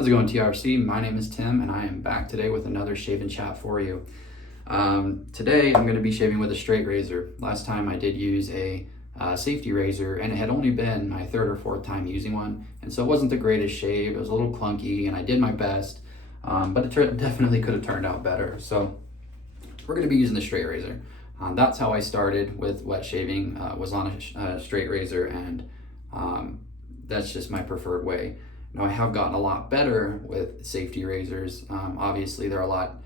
How's it going, TRC? My name is Tim, and I am back today with another shave and chat for you. Today, I'm going to be shaving with a straight razor. Last time I did use a safety razor, and it had only been my third or fourth time using one, and so it wasn't the greatest shave. It was a little clunky, and I did my best, but it definitely could have turned out better. So we're going to be using the straight razor. That's how I started with wet shaving, was on a straight razor, and that's just my preferred way. Now, I have gotten a lot better with safety razors. Obviously, they're a lot,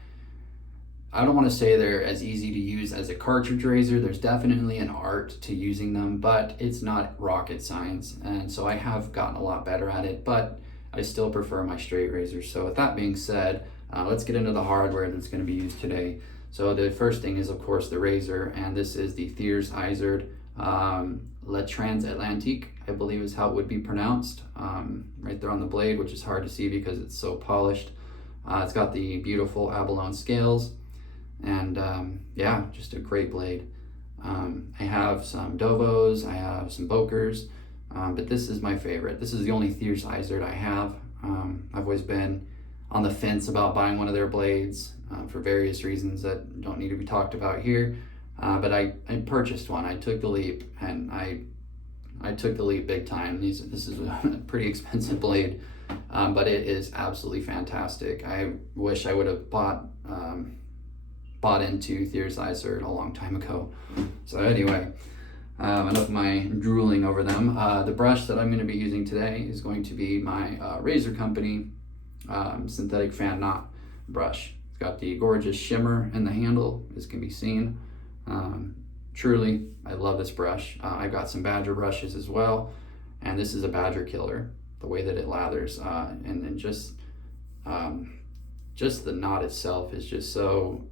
I don't want to say they're as easy to use as a cartridge razor. There's definitely an art to using them, but it's not rocket science. And so I have gotten a lot better at it, but I still prefer my straight razors. So with that being said, let's get into the hardware that's going to be used today. So the first thing is, of course, the razor, and this is the Thiers Izard Le Transatlantique, I believe is how it would be pronounced, right there on the blade, which is hard to see because it's so polished. It's got the beautiful abalone scales, and yeah, just a great blade. I have some Dovos, I have some Bokers, but this is my favorite. This is the only Thiers Izard I have. I've always been on the fence about buying one of their blades for various reasons that don't need to be talked about here. But I purchased one. I took the leap, and I took the leap big time. This is a pretty expensive blade, but it is absolutely fantastic. I wish I would have bought into Thiers Izard a long time ago. So anyway, enough of my drooling over them. The brush that I'm going to be using today is going to be my Razor Company synthetic fan knot brush. It's got the gorgeous shimmer in the handle, as can be seen. Truly, I love this brush. I've got some Badger brushes as well, and this is a Badger killer. The way that it lathers, and just the knot itself is just so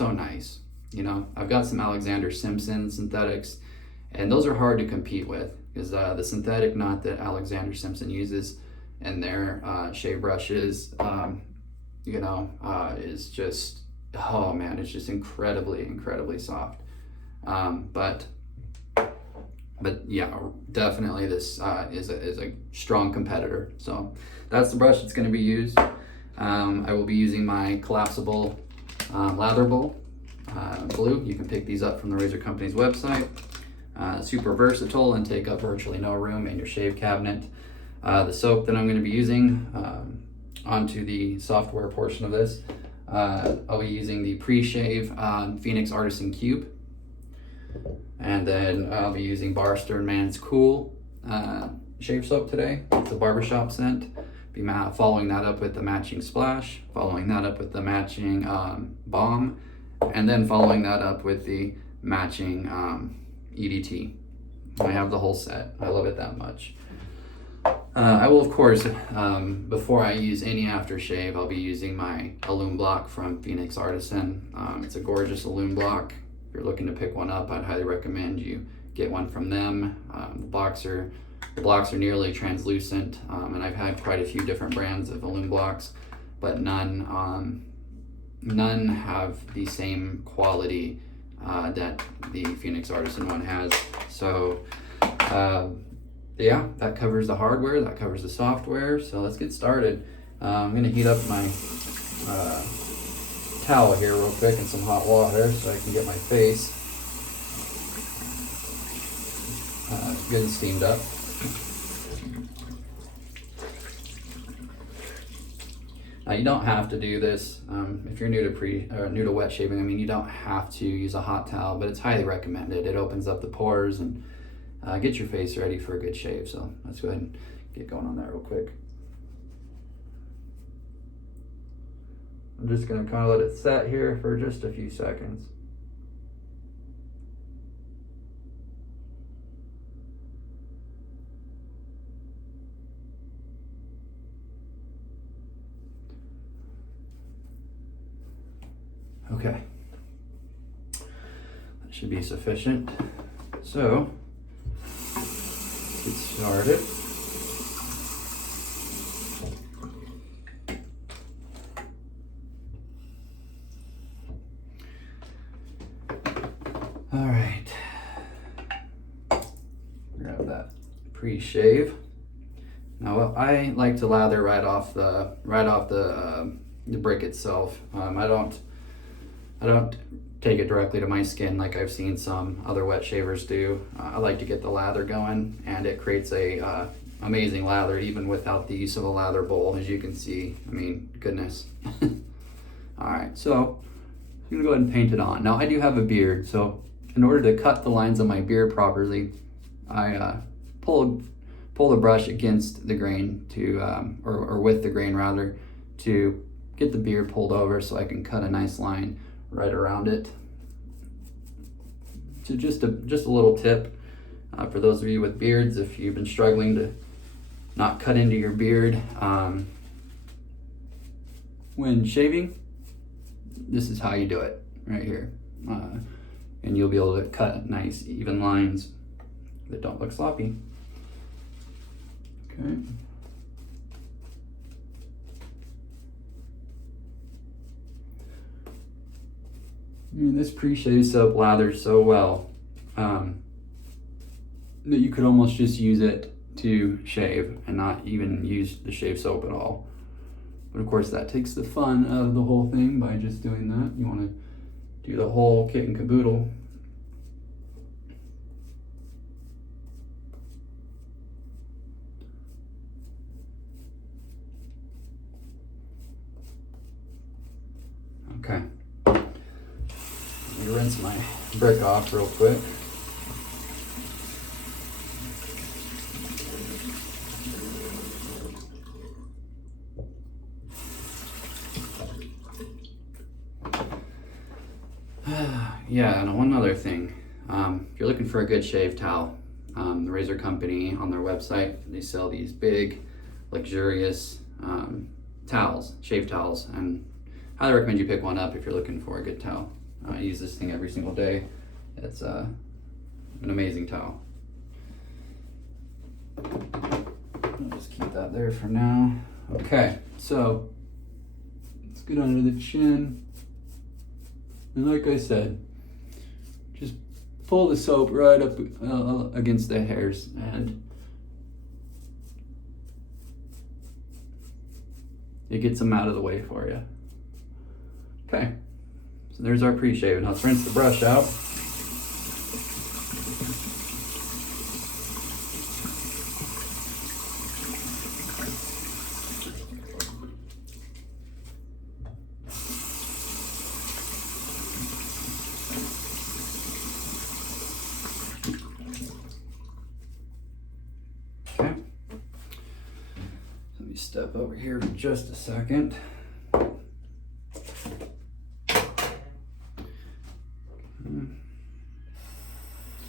nice. You know, I've got some Alexander Simpson synthetics, and those are hard to compete with because the synthetic knot that Alexander Simpson uses in their shave brushes, is just, oh man, it's just incredibly soft. But yeah, definitely this is a strong competitor. So that's the brush that's going to be used. I will be using my collapsible lather bowl, blue. You can pick these up from the Razor Company's website. Super versatile and take up virtually no room in your shave cabinet. The soap that I'm going to be using onto the software portion of this, I'll be using the pre-shave Phoenix Artisan Cube. And then I'll be using Barrister and Mann's Cool shave soap today. It's a barbershop scent. Be following that up with the matching splash, following that up with the matching balm, and then following that up with the matching EDT. I have the whole set. I love it that much. I will, of course, before I use any aftershave, I'll be using my Illume block from Phoenix Artisan. It's a gorgeous Illume block. If you're looking to pick one up, I'd highly recommend you get one from them. The blocks are nearly translucent, and I've had quite a few different brands of Illume blocks, but none have the same quality that the Phoenix Artisan one has. So yeah, that covers the hardware, that covers the software. So let's get started. I'm gonna heat up my towel here real quick in some hot water so I can get my face good and steamed up. Now you don't have to do this if you're new to wet shaving. I mean, you don't have to use a hot towel, but it's highly recommended. It opens up the pores and get your face ready for a good shave. So let's go ahead and get going on that real quick. I'm just going to kind of let it set here for just a few seconds. Okay, that should be sufficient. So let's get started. All right, grab that pre-shave. Now I like to lather right off the brick itself. I don't take it directly to my skin like I've seen some other wet shavers do. I like to get the lather going, and it creates a amazing lather even without the use of a lather bowl, as you can see. I mean, goodness. All right, so I'm gonna go ahead and paint it on. Now I do have a beard, so in order to cut the lines on my beard properly, I pull the brush against the grain to, or with the grain rather, to get the beard pulled over so I can cut a nice line right around it. So just a little tip for those of you with beards, if you've been struggling to not cut into your beard when shaving, this is how you do it right here. And you'll be able to cut nice even lines that don't look sloppy. Okay. I mean, this pre-shave soap lathers so well that you could almost just use it to shave and not even use the shave soap at all. But of course that takes the fun out of the whole thing by just doing that. You want to do the whole kit and caboodle. Okay. Let me rinse my brick off real quick. Yeah, and one other thing. If you're looking for a good shave towel, the Razor Company on their website, they sell these big, luxurious towels, shave towels, and I highly recommend you pick one up if you're looking for a good towel. I use this thing every single day. It's an amazing towel. I'll just keep that there for now. Okay, so let's get under the chin. And like I said, just pull the soap right up against the hairs and it gets them out of the way for you. Okay, so there's our pre-shave. Now let's rinse the brush out. Okay, let me step over here for just a second.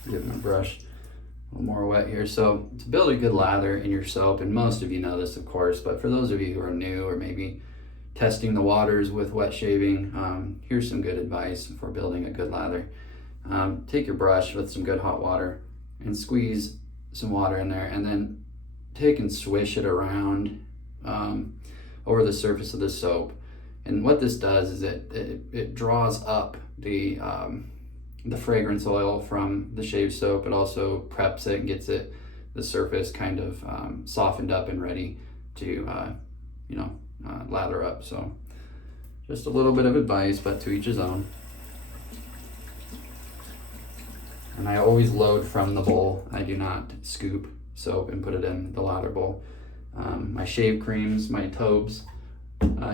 Give my brush a little more wet here. So to build a good lather in your soap, and most of you know this of course, but for those of you who are new or maybe testing the waters with wet shaving, here's some good advice for building a good lather. Take your brush with some good hot water and squeeze some water in there, and then take and swish it around over the surface of the soap. And what this does is it draws up the fragrance oil from the shave soap. It also preps it and gets the surface kind of softened up and ready to lather up. So just a little bit of advice, but to each his own. And I always load from the bowl. I do not scoop soap and put it in the lather bowl. My shave creams, my Tobes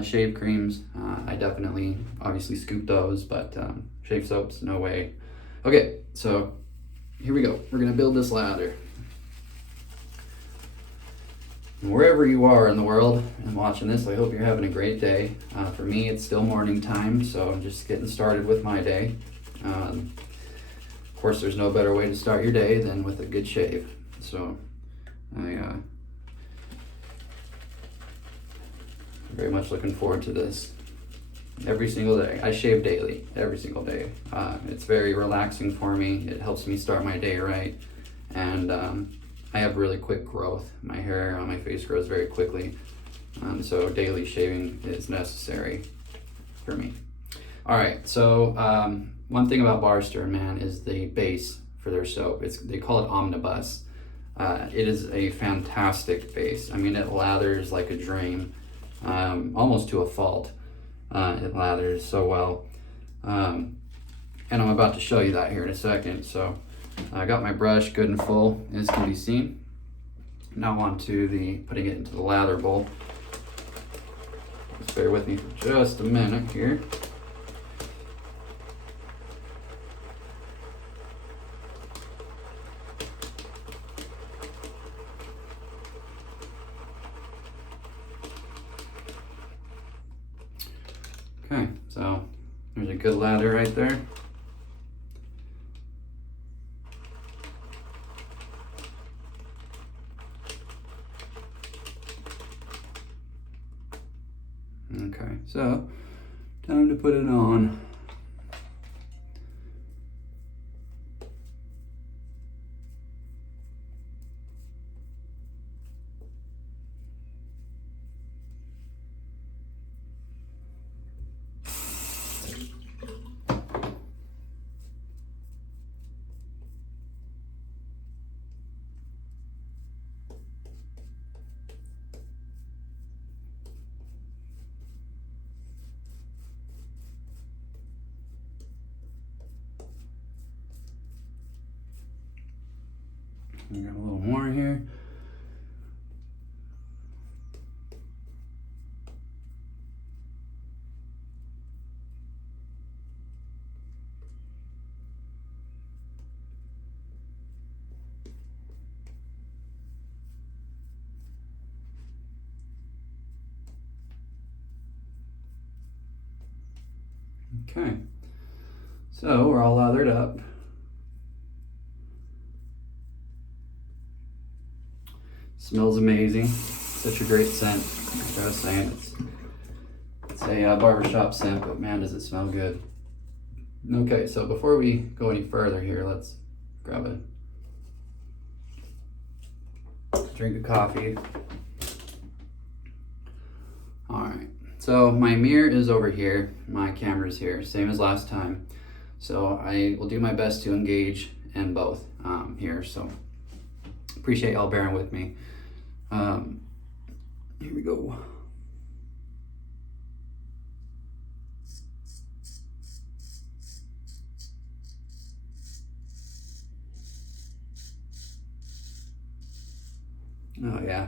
shave creams, I definitely obviously scoop those, but shave soaps, no way. Okay, so here we go. We're gonna build this lather. And wherever you are in the world and watching this, I hope you're having a great day. For me, it's still morning time, so I'm just getting started with my day. Of course, there's no better way to start your day than with a good shave. So I'm very much looking forward to this. Every single day. I shave daily, every single day. It's very relaxing for me. It helps me start my day right. And I have really quick growth. My hair on my face grows very quickly. So daily shaving is necessary for me. All right, so one thing about Barrister and Mann is the base for their soap. They call it Omnibus. It is a fantastic base. I mean, it lathers like a dream, almost to a fault. It lathers so well. And I'm about to show you that here in a second. So I got my brush good and full, as can be seen. Now on to putting it into the lather bowl. Just bear with me for just a minute here. Okay, so there's a good lather right there. Okay, so time to put it on. We got a little more here. Okay, so we're all lathered up. Smells amazing. Such a great scent. Like I was saying, it's a barbershop scent, but man, does it smell good. Okay, so before we go any further here, let's grab a drink of coffee. All right, so my mirror is over here. My camera's here, same as last time. So I will do my best to engage in both here. So appreciate y'all bearing with me. Here we go. Oh yeah,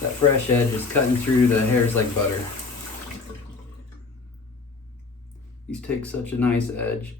that fresh edge is cutting through the hairs like butter. These take such a nice edge.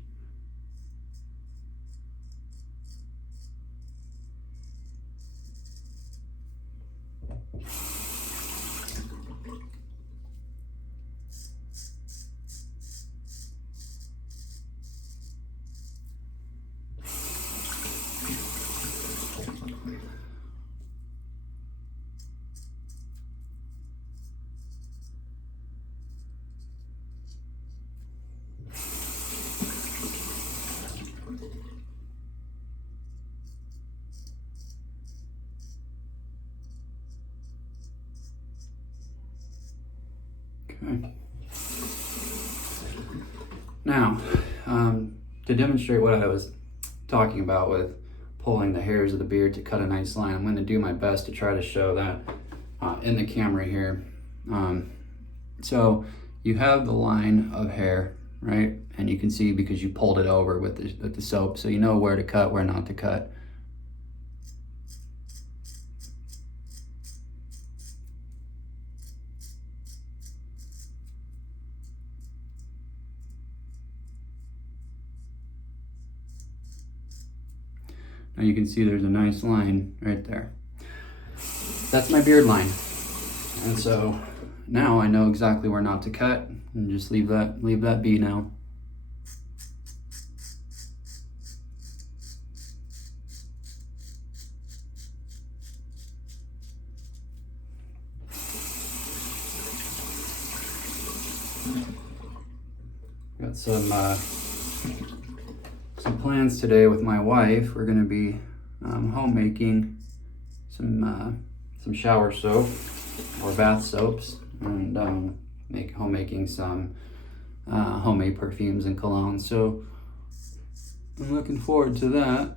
Okay. Now, to demonstrate what I was talking about with pulling the hairs of the beard to cut a nice line, I'm going to do my best to try to show that in the camera here. So you have the line of hair, right? And you can see because you pulled it over with the soap, so you know where to cut, where not to cut. Now you can see there's a nice line right there. That's my beard line. And so now I know exactly where not to cut, and just leave that be now. Got some plans today with my wife. We're going to be homemaking some shower soap or bath soaps, and homemaking some homemade perfumes and cologne. So I'm looking forward to that.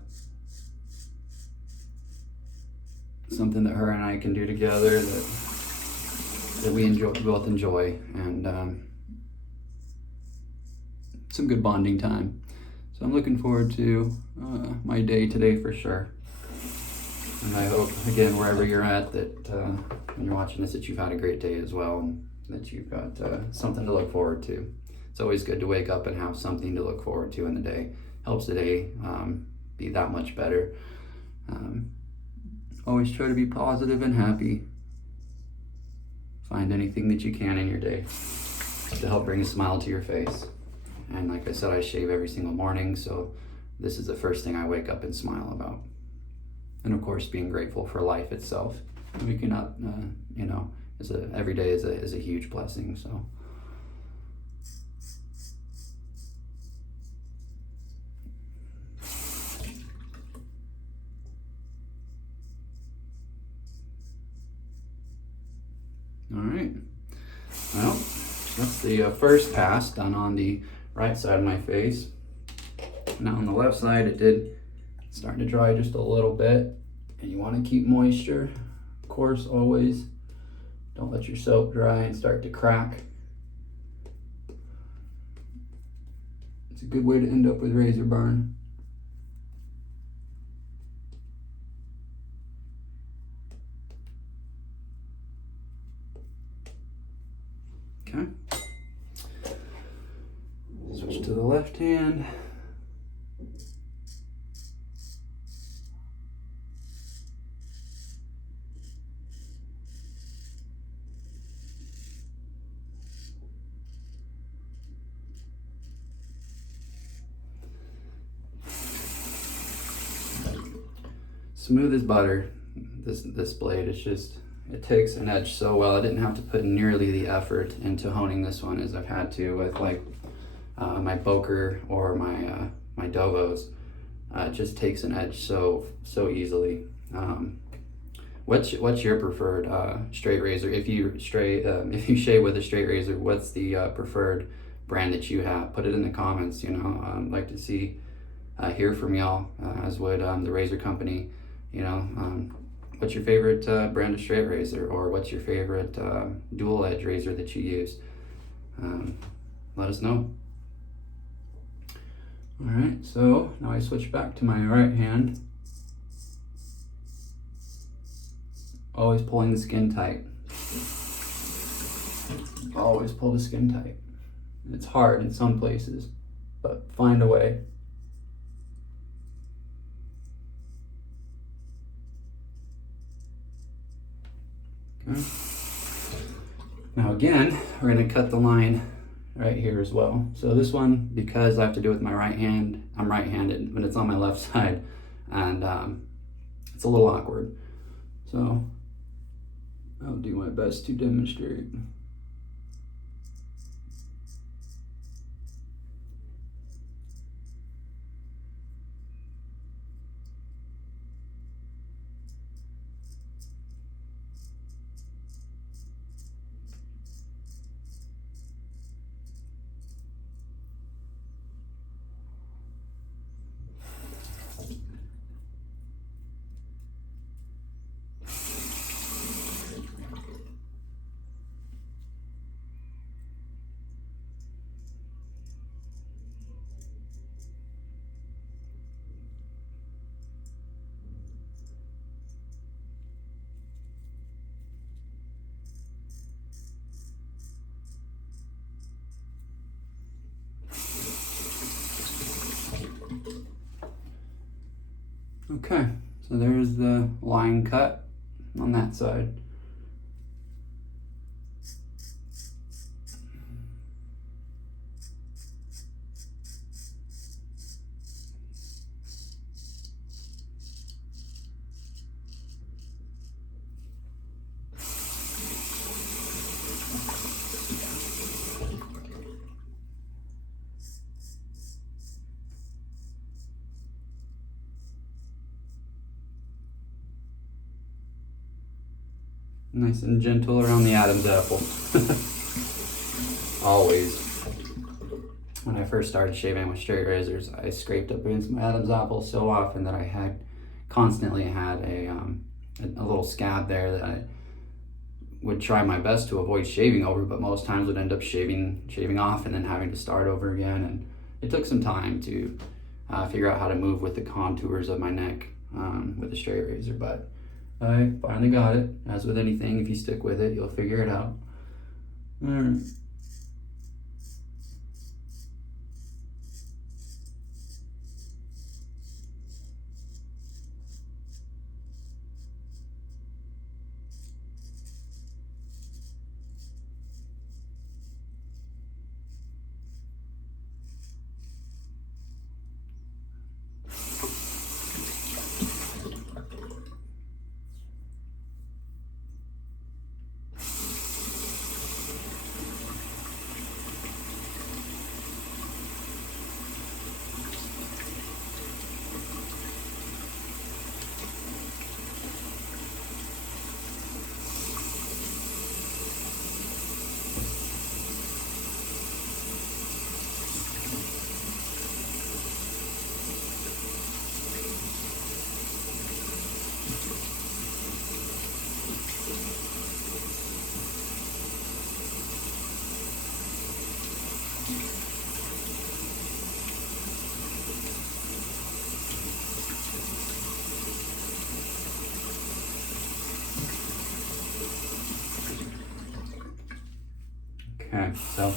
something that her and I can do together that we both enjoy, and some good bonding time. So I'm looking forward to my day today for sure. And I hope, again, wherever you're at, that when you're watching this, that you've had a great day as well, and that you've got something to look forward to. It's always good to wake up and have something to look forward to in the day. Helps the day be that much better. Always try to be positive and happy. Find anything that you can in your day to help bring a smile to your face. And like I said, I shave every single morning, so this is the first thing I wake up and smile about. And of course, being grateful for life itself. Waking up, every day is a huge blessing. So. All right. Well, that's the first pass done on the right side of my face. Now on the left side, it did start to dry just a little bit, and you want to keep moisture. Of course, always don't let your soap dry and start to crack. It's a good way to end up with razor burn. Okay. Switch to the left hand. Smooth as butter, this blade. It takes an edge so well. I didn't have to put nearly the effort into honing this one as I've had to with like my Boker or my Dovos. It just takes an edge so easily. What's your preferred straight razor? If you shave with a straight razor, what's the preferred brand that you have? Put it in the comments. I'd like to hear from y'all, as would the razor company. What's your favorite brand of straight razor, or what's your favorite dual edge razor that you use? Let us know. All right, so now I switch back to my right hand. Always pulling the skin tight. Always pull the skin tight. It's hard in some places, but find a way. Okay. Now again, we're going to cut the line right here as well. So this one, because I have to do it with my right hand, I'm right-handed, but it's on my left side, and it's a little awkward. So I'll do my best to demonstrate. Okay, so there's the line cut on that side. Nice and gentle around the Adam's apple. Always. When I first started shaving with straight razors, I scraped up against my Adam's apple so often that I had constantly had a little scab there that I would try my best to avoid shaving over, but most times would end up shaving off and then having to start over again. And it took some time to figure out how to move with the contours of my neck with a straight razor, but I finally got it. As with anything, if you stick with it, you'll figure it out. All right. Okay, so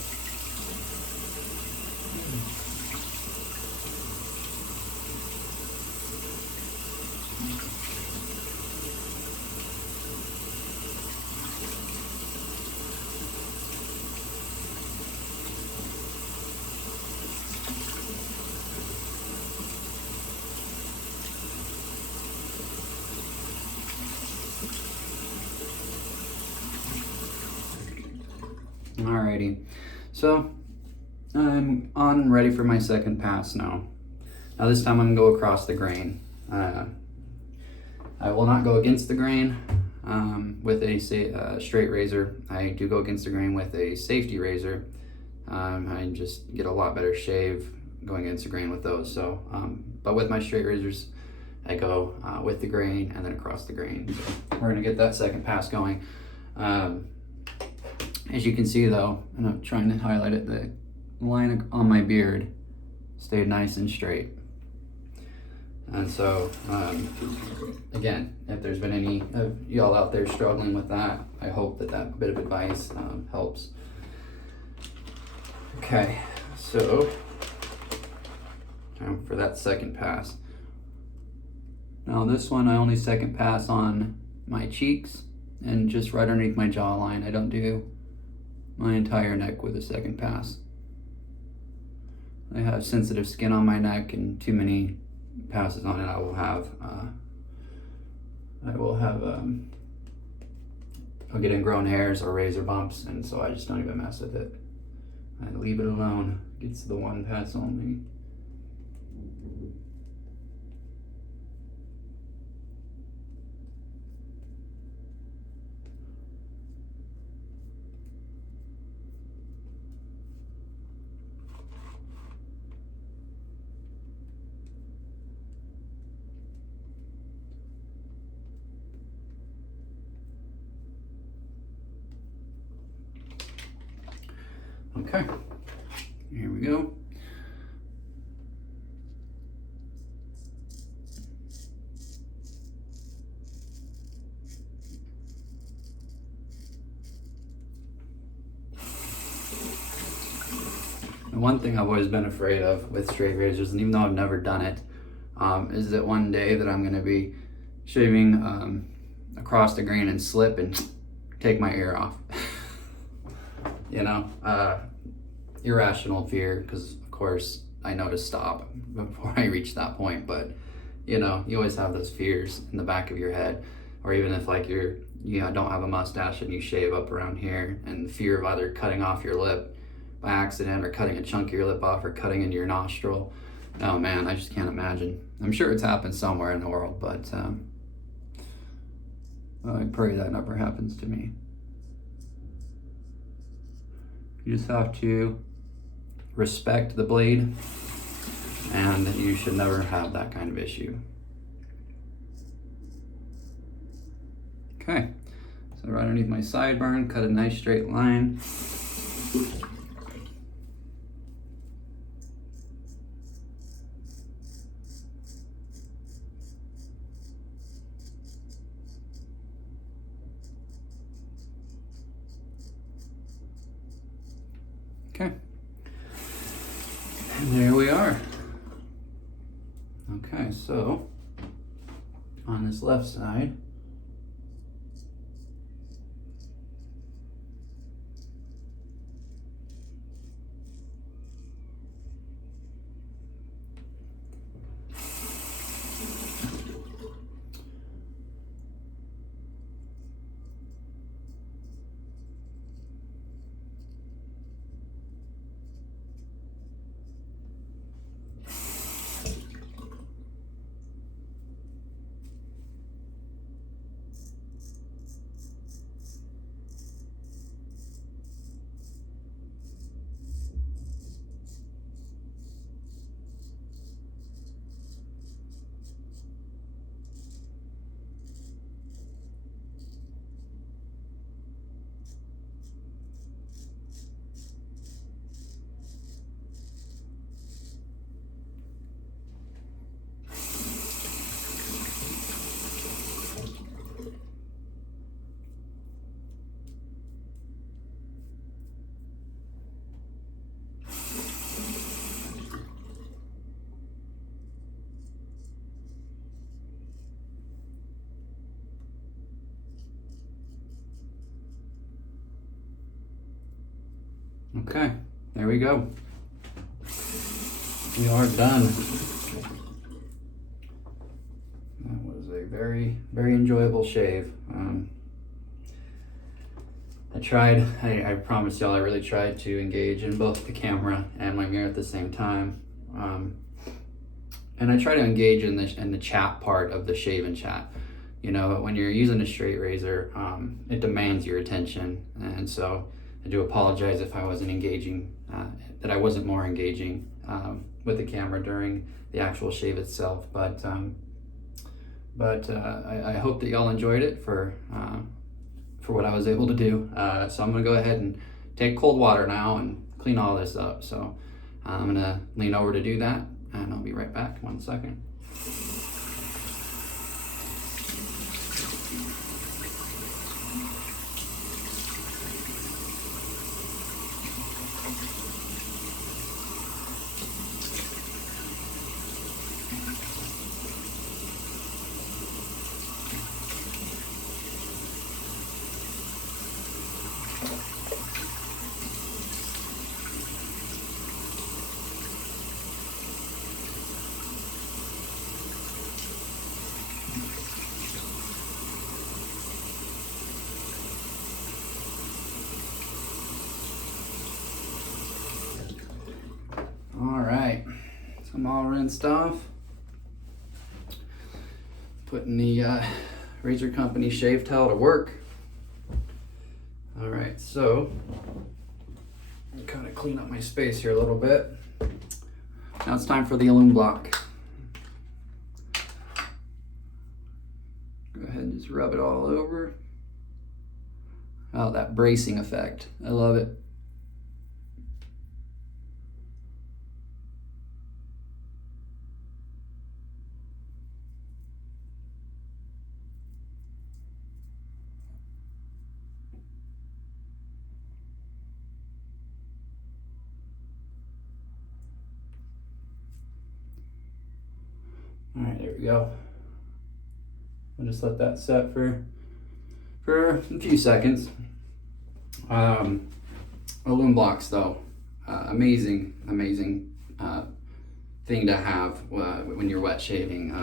alrighty, so I'm on and ready for my second pass now. Now this time I'm gonna go across the grain. I will not go against the grain with a straight razor. I do go against the grain with a safety razor. I just get a lot better shave going against the grain with those. So, but with my straight razors, I go with the grain and then across the grain. So we're gonna get that second pass going. As you can see though, and I'm trying to highlight it, the line on my beard stayed nice and straight. And so, again, if there's been any of y'all out there struggling with that, I hope that that bit of advice helps. Okay, so time for that second pass. Now this one, I only second pass on my cheeks and just right underneath my jawline. I don't do my entire neck with a second pass. I have sensitive skin on my neck, and too many passes on it, I will have I'll get ingrown hairs or razor bumps, and so I just don't even mess with it. I leave it alone. Gets the one pass only. Okay, here we go. And one thing I've always been afraid of with straight razors, and even though I've never done it, is that one day that I'm gonna be shaving across the grain and slip and take my ear off. You know, irrational fear, because of course I know to stop before I reach that point, but you know, you always have those fears in the back of your head. Or even if like you don't have a mustache and you shave up around here, and the fear of either cutting off your lip by accident or cutting a chunk of your lip off or cutting into your nostril. Oh man, I just can't imagine. I'm sure it's happened somewhere in the world, but I pray that never happens to me. You just have to respect the blade, and you should never have that kind of issue. So right underneath my sideburn, cut a nice straight line. Okay, and there we are. Okay, so on this left side, okay, there we go. We are done. That was a very, very enjoyable shave. I promise y'all, I really tried to engage in both the camera and my mirror at the same time. And I try to engage in the chat part of the shave and chat. You know, when you're using a straight razor, it demands your attention. And so I do apologize if I wasn't engaging, that I wasn't more engaging with the camera during the actual shave itself. But I hope that y'all enjoyed it for what I was able to do. So I'm gonna go ahead and take cold water now and clean all this up. So I'm gonna lean over to do that, and I'll be right back. 1 second. All right, so I'm all rinsed off. Putting the Razor Company shave towel to work. All right, so kind of clean up my space here a little bit. Now it's time for the Illume block. Go ahead and just rub it all over. Oh, that bracing effect. I love it. All right, there we go. I'll just let that set for a few seconds. Illume blocks though, amazing thing to have when you're wet shaving.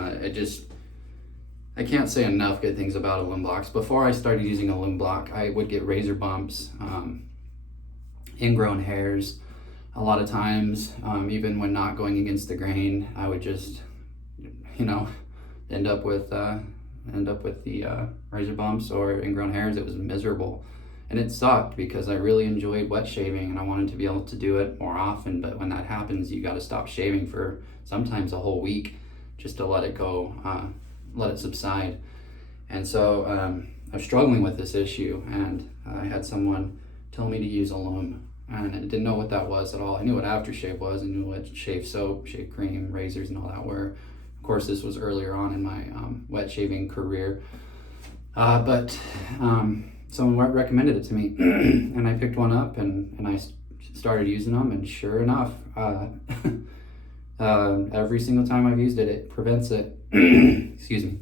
I can't say enough good things about Illume blocks. Before I started using Illume block, I would get razor bumps, ingrown hairs. A lot of times, even when not going against the grain, I would just, you know, end up with the razor bumps or ingrown hairs. It was miserable, and it sucked because I really enjoyed wet shaving and I wanted to be able to do it more often. But when that happens, you got to stop shaving for sometimes a whole week just to let it go, let it subside. And so I was struggling with this issue, and I had someone tell me to use a loom, and I didn't know what that was at all. I knew what aftershave was, I knew what shave soap, shave cream, razors, and all that were. Of course, this was earlier on in my wet shaving career, but someone recommended it to me, and I picked one up, and I started using them, and sure enough, every single time I've used it, it prevents it. Excuse me.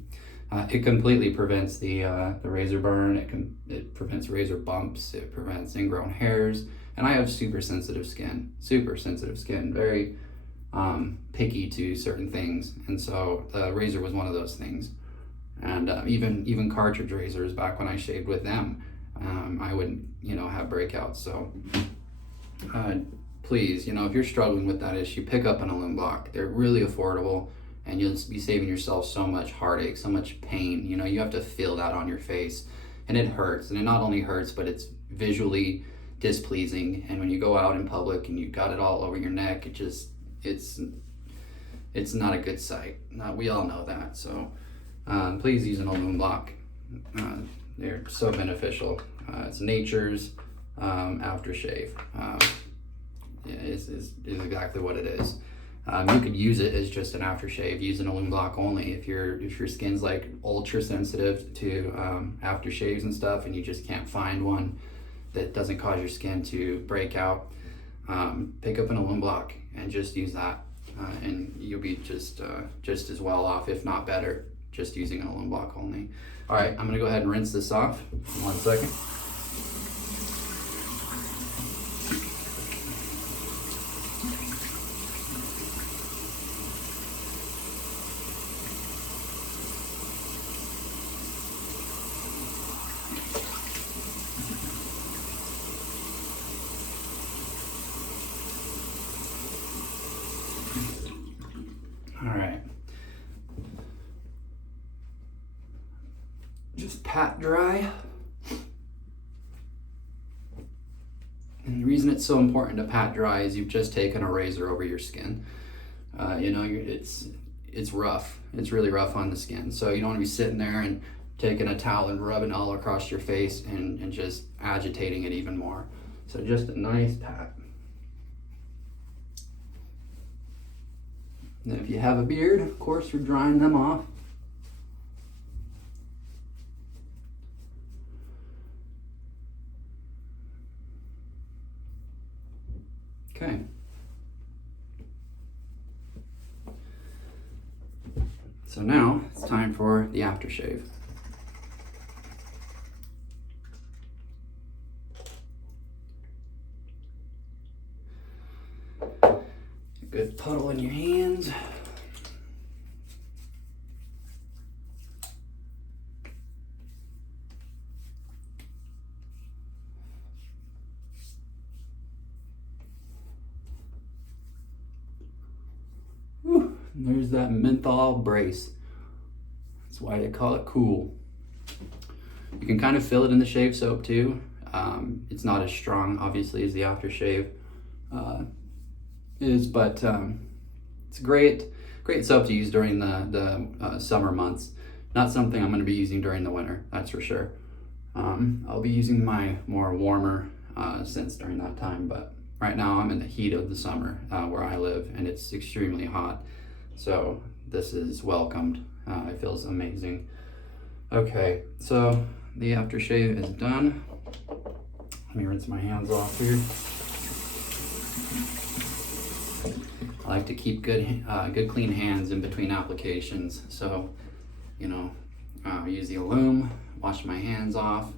It completely prevents the razor burn. It prevents razor bumps. It prevents ingrown hairs. And I have super sensitive skin, very picky to certain things. And so the razor was one of those things. And even cartridge razors, back when I shaved with them, I would have breakouts. So please, if you're struggling with that issue, pick up an loom block. They're really affordable, and you'll be saving yourself so much heartache, so much pain. You have to feel that on your face, and it hurts. And it not only hurts, but it's visually displeasing. And when you go out in public and you got it all over your neck, it's not a good sight. We all know that. So please use an loom block. They're so beneficial. It's nature's aftershave. Is exactly what it is. You could use it as just an aftershave, using a loom block only. If your skin's like ultra sensitive to aftershaves and stuff, and you just can't find one that doesn't cause your skin to break out, pick up an loom block and just use that, and you'll be just as well off, if not better, just using a loom block only. All right, I'm gonna go ahead and rinse this off. 1 second. All right. Just pat dry. And the reason it's so important to pat dry is you've just taken a razor over your skin. It's rough. It's really rough on the skin. So you don't want to be sitting there and taking a towel and rubbing all across your face and just agitating it even more. So just a nice pat. And if you have a beard, of course, you're drying them off. Okay. So now it's time for the aftershave. Good puddle in your hands. Whew, there's that menthol brace. That's why they call it cool. You can kind of feel it in the shave soap too. It's not as strong, obviously, as the aftershave is, but it's great soap to use during the summer months. Not something I'm going to be using during the winter, that's for sure. I'll be using my more warmer scents during that time, but right now I'm in the heat of the summer where I live, and it's extremely hot, so this is welcomed. It feels amazing. Okay, so the aftershave is done. Let me rinse my hands off here. I like to keep good clean hands in between applications. So, use the loom, wash my hands off,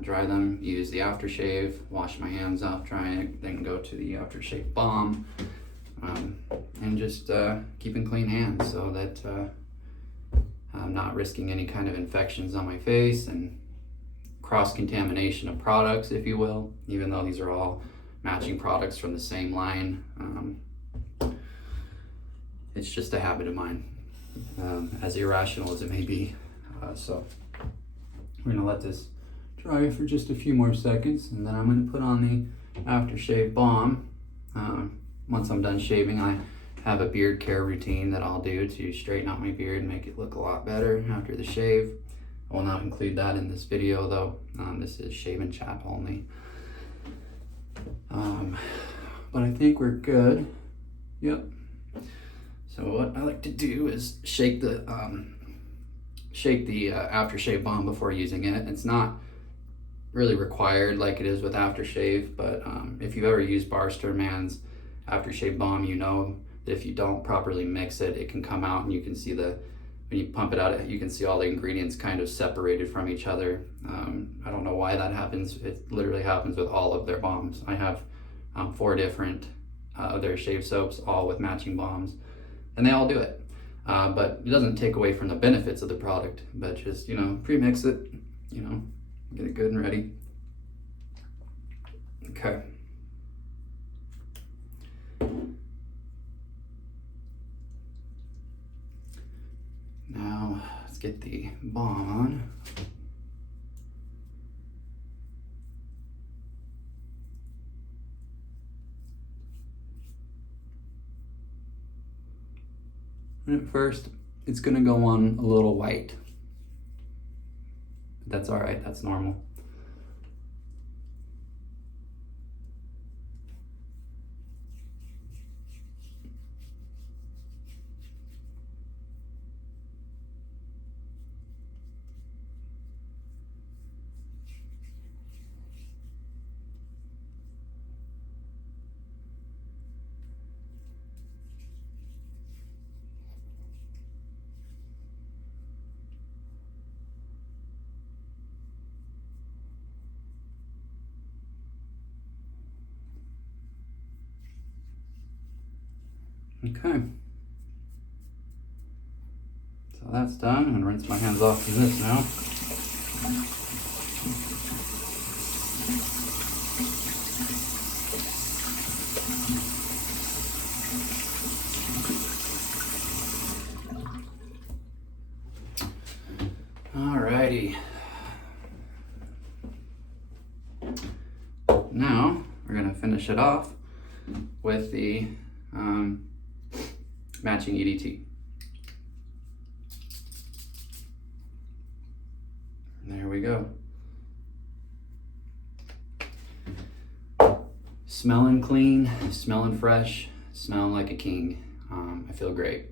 dry them, use the aftershave, wash my hands off, dry it, then go to the aftershave balm, and just keeping clean hands so that I'm not risking any kind of infections on my face and cross-contamination of products, if you will, even though these are all matching products from the same line. It's just a habit of mine, as irrational as it may be. So we're gonna let this dry for just a few more seconds, and then I'm gonna put on the aftershave balm. Once I'm done shaving, I have a beard care routine that I'll do to straighten out my beard and make it look a lot better after the shave. I will not include that in this video though. This is shave and chat only. But I think we're good. Yep. So what I like to do is shake the aftershave balm before using it. It's not really required like it is with aftershave, but if you've ever used Barrister and Mann's aftershave balm, you know that if you don't properly mix it, it can come out and you can see when you pump it out, you can see all the ingredients kind of separated from each other. I don't know why that happens. It literally happens with all of their balms. I have 4 different of their shave soaps, all with matching balms, and they all do it. But it doesn't take away from the benefits of the product, but just, pre-mix it, get it good and ready. Okay. Now let's get the balm on. And at first, it's gonna go on a little white. That's all right, that's normal. Okay. So that's done. I'm gonna rinse my hands off of this now. Alrighty. Now we're gonna finish it off with the matching EDT. There we go. Smelling clean, smelling fresh, smelling like a king. I feel great.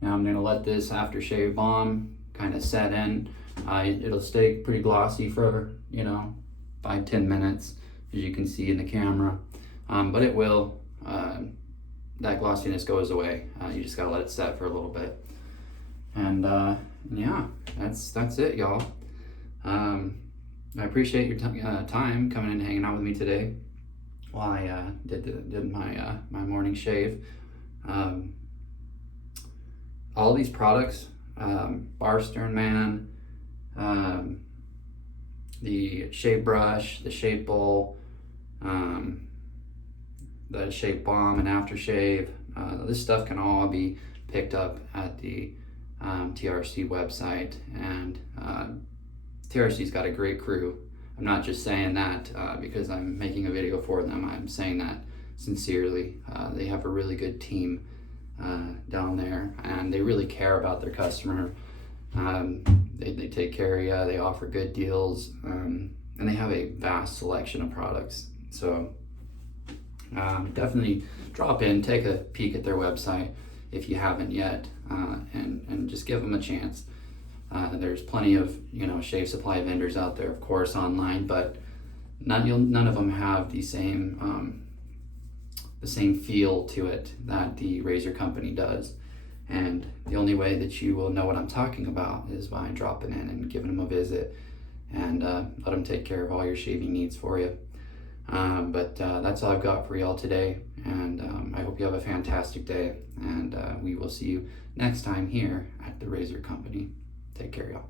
Now I'm gonna let this aftershave balm kind of set in. It'll stay pretty glossy for 5-10 minutes, as you can see in the camera, but it will. That glossiness goes away. You just gotta let it set for a little bit. And yeah, that's it, y'all. I appreciate your time coming in and hanging out with me today while I did my morning shave. All these products, Barrister and Mann, the shave brush, the shave bowl, the shave balm and aftershave. This stuff can all be picked up at the TRC website, and TRC's got a great crew. I'm not just saying that because I'm making a video for them. I'm saying that sincerely. They have a really good team down there, and they really care about their customer. They take care of you, they offer good deals, and they have a vast selection of products. So definitely drop in, take a peek at their website if you haven't yet, and just give them a chance. There's plenty of shave supply vendors out there, of course, online, but none of them have the same feel to it that the razor company does. And the only way that you will know what I'm talking about is by dropping in and giving them a visit, and let them take care of all your shaving needs for you. But that's all I've got for y'all today, and I hope you have a fantastic day, and we will see you next time here at the Razor Company. Take care, y'all.